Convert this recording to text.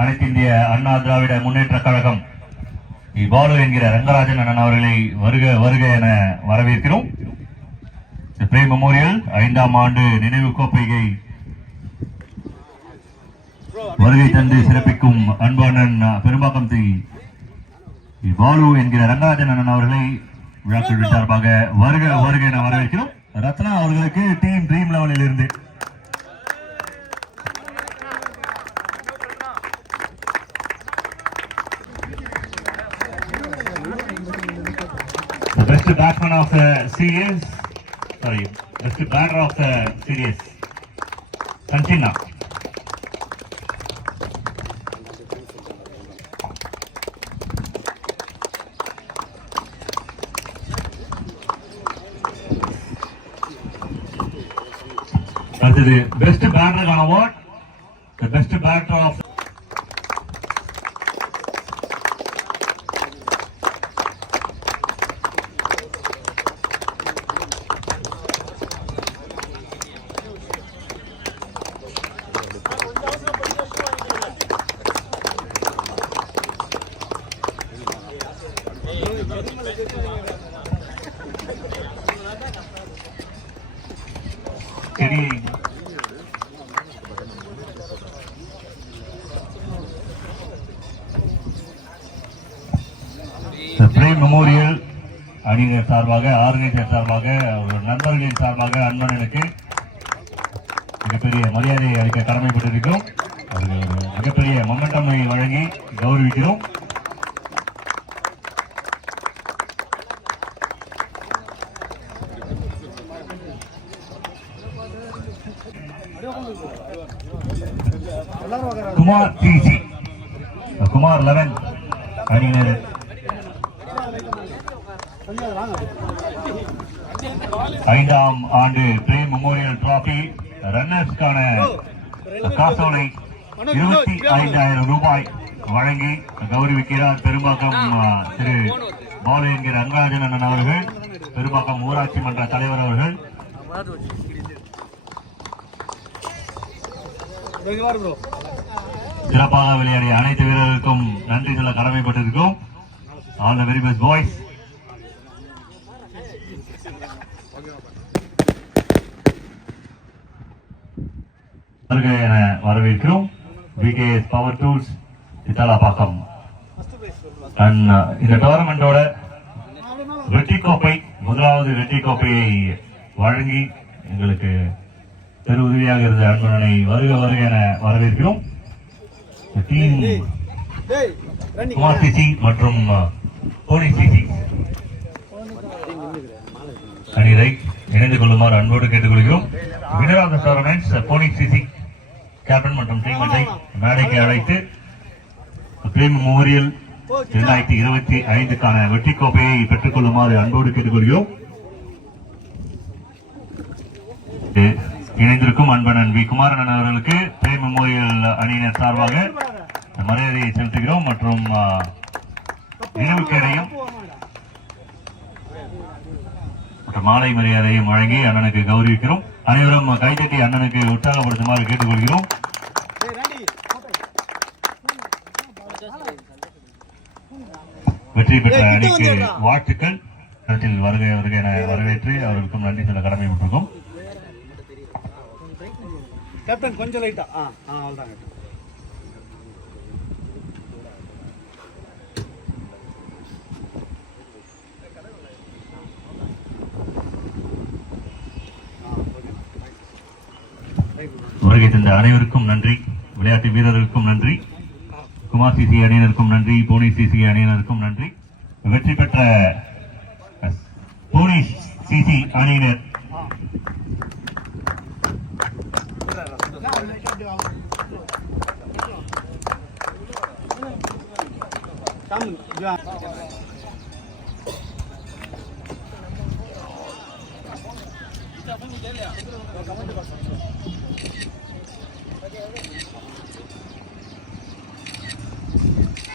அனைத்து இந்திய அண்ணா திராவிட முன்னேற்ற கழகம் பாலு என்கிற ரங்கராஜன் அண்ணன் அவர்களை வருக வருக என வரவேற்கிறோம். பிரேம் மெமோரியல் 5ஆம் ஆண்டு நினைவு கோப்பையை வருகை தந்து சிறப்பிக்கும் அன்பானன் பெரும்பாக்கம் பாலு என்கிற ரங்கராஜன் அண்ணன் அவர்களை விழாக்குழு சார்பாக வருக வருக என வரவேற்கிறோம். ரத்னா அவர்களுக்கு டீம் ட்ரீம் லெவலில் இருந்து the best batsman of the series, best batter of the series, Sanchina. The best batter award, the best batter of Prem memorial அணியினர் சார்பாக ஆர்கனைசர் சார்பாக நண்பர்களின் சார்பாக அன்பனுக்கு மிகப்பெரிய மரியாதையை அளிக்க கடமைப்பட்டிருக்கிறோம். அவர்கள் மிகப்பெரிய மொமெண்டமை வழங்கி கௌரவிக்கிறோம். குமார் டிசி குமார் 11 அணியினர் 5ஆம் ஆண்டு பிரேம் மெமோரியல் டிராபி ரன்னர்ஸ்க்கான காசோலை 25,000 ரூபாய் வழங்கி கௌரவிக்கிறார் பெரும்பாக்கம் திரு பாலு என்கிற ரங்கராஜன் அண்ணன் அவர்கள், பெரும்பாக்கம் ஊராட்சி மன்ற தலைவர் அவர்கள். சிறப்பாக விளையாடிய அனைத்து வீரர்களுக்கும் நன்றி சொல்ல கடமைப்பட்டிருக்கிறோம். All the very best boys. என வரவேற்கிறோம். VKS power tools Chithalapakkam. இந்த டோர்னமெண்டோட வெற்றி கோப்பை, முதலாவது வெற்றி கோப்பையை வழங்கி எங்களுக்கு பெரு உதவியாக இருந்த அன்பனை வருக வருக என வரவேற்கிறோம். டீம் குமார் சிசி மற்றும் போனி சிசி அணியை இணைந்து கொள்ளுமாறு அன்போடு கேட்டுக்கொள்கிறோம். Winner of the tournaments Pony CC captain மற்றும் டீமை மேடைக்கு அழைத்து பிரேம் மெமோரியல் 2025க்கான வெற்றி கோப்பையை பெற்றுக் கொள்ளுமாறு அன்போடு கேட்டுக்கொள்கிறோம். இணைந்திருக்கும் அன்பனன் வி குமாரன் அவர்களுக்கு பிரேம் மெமோரியல் அணியினர் சார்பாக மரியாதையை செலுத்துகிறோம் மற்றும் நினைவுக்கேடையும் மாலை மரியாதையும் வழங்கி அண்ணனுக்கு கௌரவிக்கிறோம். அனைவரும் கைதட்டி அண்ணனுக்கு உற்சாகப்படுத்துமாறு கேட்டுக்கொள்கிறோம். வெற்றி பெற்ற அணிக்கு வாழ்த்துக்கள். வருகை வருகை என வரவேற்று அவர்களுக்கும் நன்றி சொல்ல கடமைப்பட்டிருக்கோம். கேப்டன் கொஞ்சம் லைட்டா வருகை தந்த அனைவருக்கும் நன்றி. விளையாட்டு வீரர்களுக்கும் நன்றி. குமார் சிசி அணியினருக்கும் நன்றி. போனி சிசி அணியினருக்கும் நன்றி. வெற்றி பெற்ற போனி சிசி அணியினர்